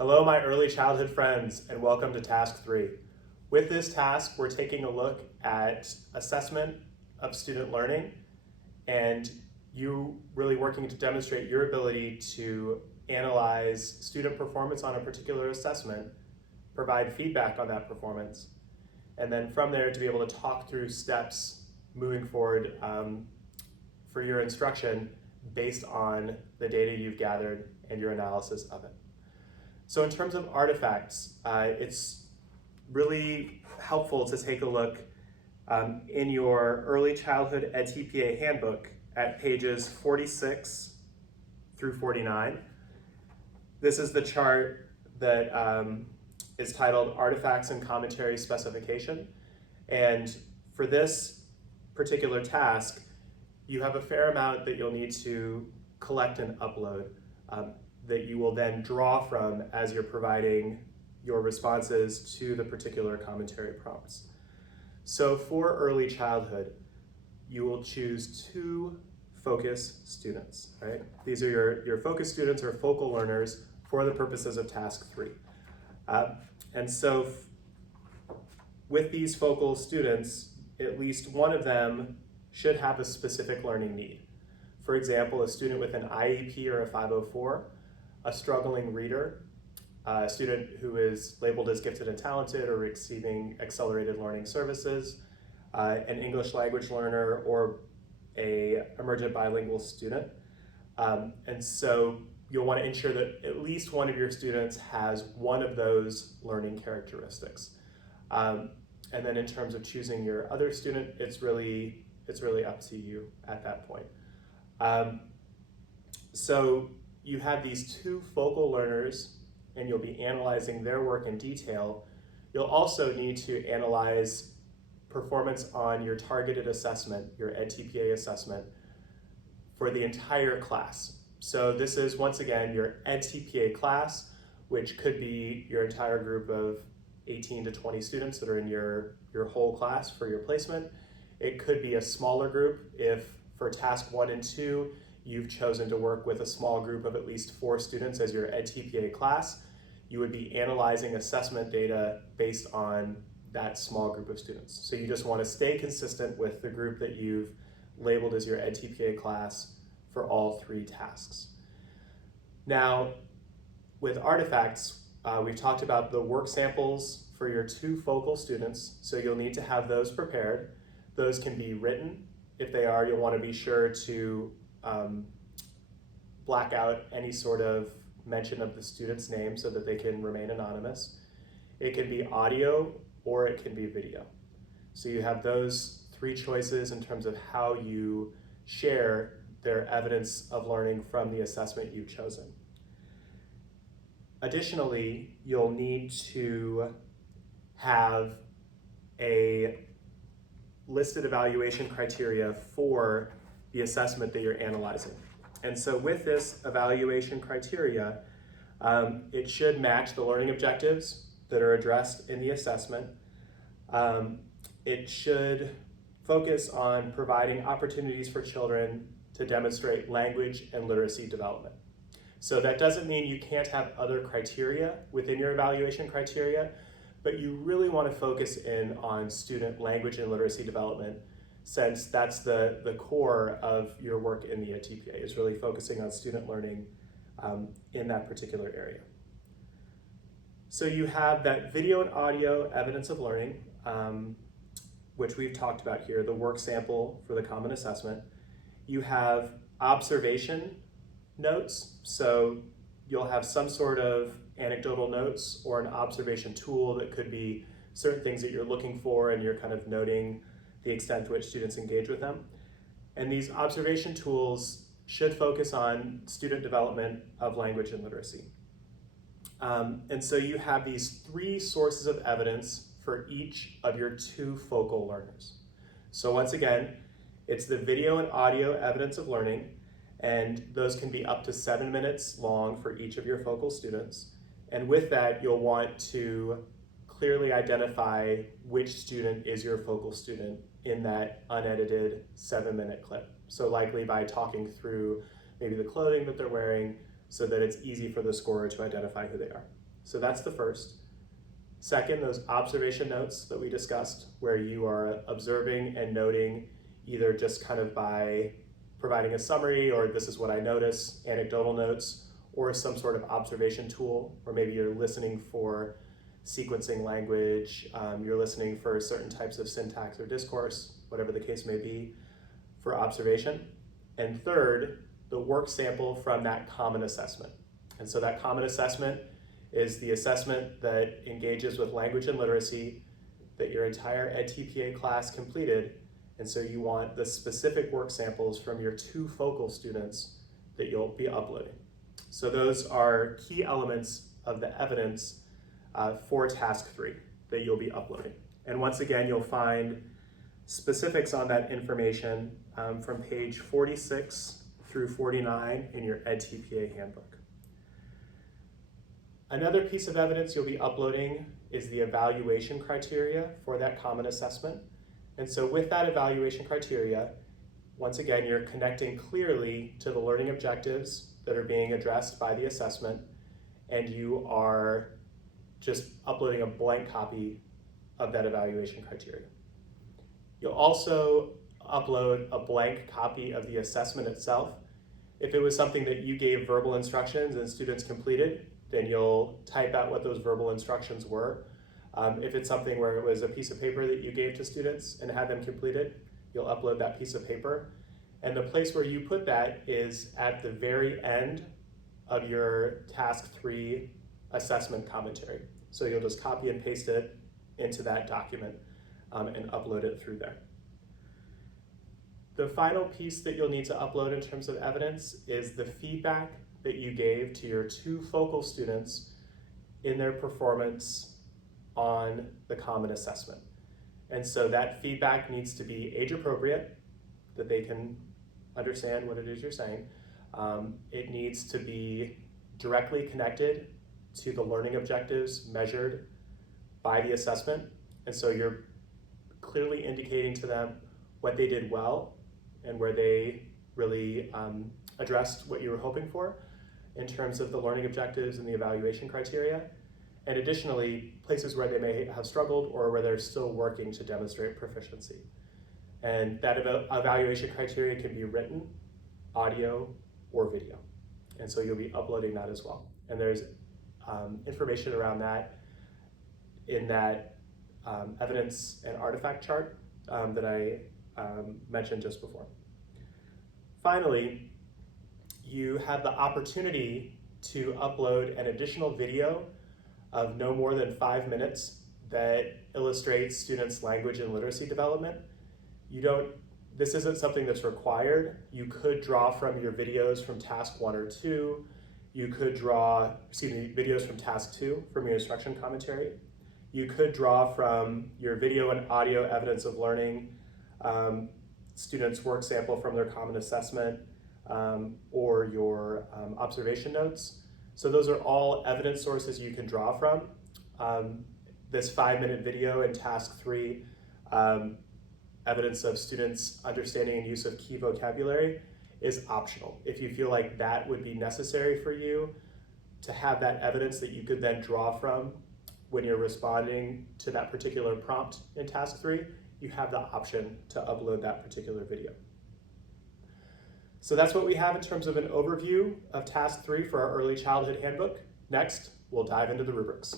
Hello, my early childhood friends, and welcome to Task 3. With this task, we're taking a look at assessment of student learning and you really working to demonstrate your ability to analyze student performance on a particular assessment, provide feedback on that performance, and then from there to be able to talk through steps moving forward for your instruction based on the data you've gathered and your analysis of it. So in terms of artifacts, it's really helpful to take a look in your early childhood EdTPA handbook at pages 46 through 49. This is the chart that is titled Artifacts and Commentary Specification. And for this particular task, you have a fair amount that you'll need to collect and upload that you will then draw from as you're providing your responses to the particular commentary prompts. So for early childhood, you will choose two focus students, right? These are your focus students or focal learners for the purposes of task 3. And so with these focal students, at least one of them should have a specific learning need. For example, a student with an IEP or a 504, a struggling reader, a student who is labeled as gifted and talented or receiving accelerated learning services, an English language learner, or a emergent bilingual student. And so you'll want to ensure that at least one of your students has one of those learning characteristics. And then in terms of choosing your other student, it's really up to you at that point. So you have these two focal learners and you'll be analyzing their work in detail. You'll also need to analyze performance on your targeted assessment, your EdTPA assessment, for the entire class. So this is, once again, your EdTPA class, which could be your entire group of 18 to 20 students that are in your whole class for your placement. It could be a smaller group if for task 1 and 2, you've chosen to work with a small group of at least 4 students as your EdTPA class. You would be analyzing assessment data based on that small group of students. So you just want to stay consistent with the group that you've labeled as your EdTPA class for all 3 tasks. Now, with artifacts, we've talked about the work samples for your 2 focal students, so you'll need to have those prepared. Those can be written. If they are, you'll want to be sure to black out any sort of mention of the student's name so that they can remain anonymous. It can be audio or it can be video. So you have those 3 choices in terms of how you share their evidence of learning from the assessment you've chosen. Additionally, you'll need to have a listed evaluation criteria for the assessment that you're analyzing. And so with this evaluation criteria, it should match the learning objectives that are addressed in the assessment. It should focus on providing opportunities for children to demonstrate language and literacy development. So that doesn't mean you can't have other criteria within your evaluation criteria, but you really want to focus in on student language and literacy development, since that's the core of your work in the EdTPA, is really focusing on student learning in that particular area. So you have that video and audio evidence of learning, which we've talked about here, the work sample for the common assessment. You have observation notes, so you'll have some sort of anecdotal notes or an observation tool that could be certain things that you're looking for and you're kind of noting the extent to which students engage with them. And these observation tools should focus on student development of language and literacy. And so you have these 3 sources of evidence for each of your 2 focal learners. So once again, it's the video and audio evidence of learning, and those can be up to 7 minutes long for each of your focal students. And with that, you'll want to clearly identify which student is your focal student in that unedited 7-minute clip. So likely by talking through maybe the clothing that they're wearing so that it's easy for the scorer to identify who they are. So that's the first. Second, those observation notes that we discussed, where you are observing and noting either just kind of by providing a summary, or this is what I notice, anecdotal notes, or some sort of observation tool, or maybe you're listening for sequencing language, you're listening for certain types of syntax or discourse, whatever the case may be, for observation. And third, the work sample from that common assessment. And so that common assessment is the assessment that engages with language and literacy that your entire EdTPA class completed. And so you want the specific work samples from your 2 focal students that you'll be uploading. So those are key elements of the evidence for task 3 that you'll be uploading. And once again, you'll find specifics on that information from page 46 through 49 in your EdTPA handbook. Another piece of evidence you'll be uploading is the evaluation criteria for that common assessment. And so with that evaluation criteria, once again, you're connecting clearly to the learning objectives that are being addressed by the assessment, and you are just uploading a blank copy of that evaluation criteria. You'll also upload a blank copy of the assessment itself. If it was something that you gave verbal instructions and students completed, then you'll type out what those verbal instructions were. If it's something where it was a piece of paper that you gave to students and had them completed, you'll upload that piece of paper. And the place where you put that is at the very end of your task 3 assessment commentary. So you'll just copy and paste it into that document and upload it through there. The final piece that you'll need to upload in terms of evidence is the feedback that you gave to your 2 focal students in their performance on the common assessment. And so that feedback needs to be age appropriate, that they can understand what it is you're saying. It needs to be directly connected to the learning objectives measured by the assessment. And so you're clearly indicating to them what they did well and where they really addressed what you were hoping for in terms of the learning objectives and the evaluation criteria. And additionally, places where they may have struggled or where they're still working to demonstrate proficiency. And that evaluation criteria can be written, audio, or video. And so you'll be uploading that as well. And there's information around that in that evidence and artifact chart that I mentioned just before. Finally, you have the opportunity to upload an additional video of no more than 5 minutes that illustrates students' language and literacy development. This isn't something that's required. You could draw from your videos from task 1 or 2. You could draw, videos from task 2 from your instruction commentary. You could draw from your video and audio evidence of learning, students' work sample from their common assessment, or your observation notes. So those are all evidence sources you can draw from. This 5-minute video in task 3, evidence of students' understanding and use of key vocabulary, is optional. If you feel like that would be necessary for you to have that evidence that you could then draw from when you're responding to that particular prompt in task 3, you have the option to upload that particular video. So that's what we have in terms of an overview of task 3 for our early childhood handbook. Next, we'll dive into the rubrics.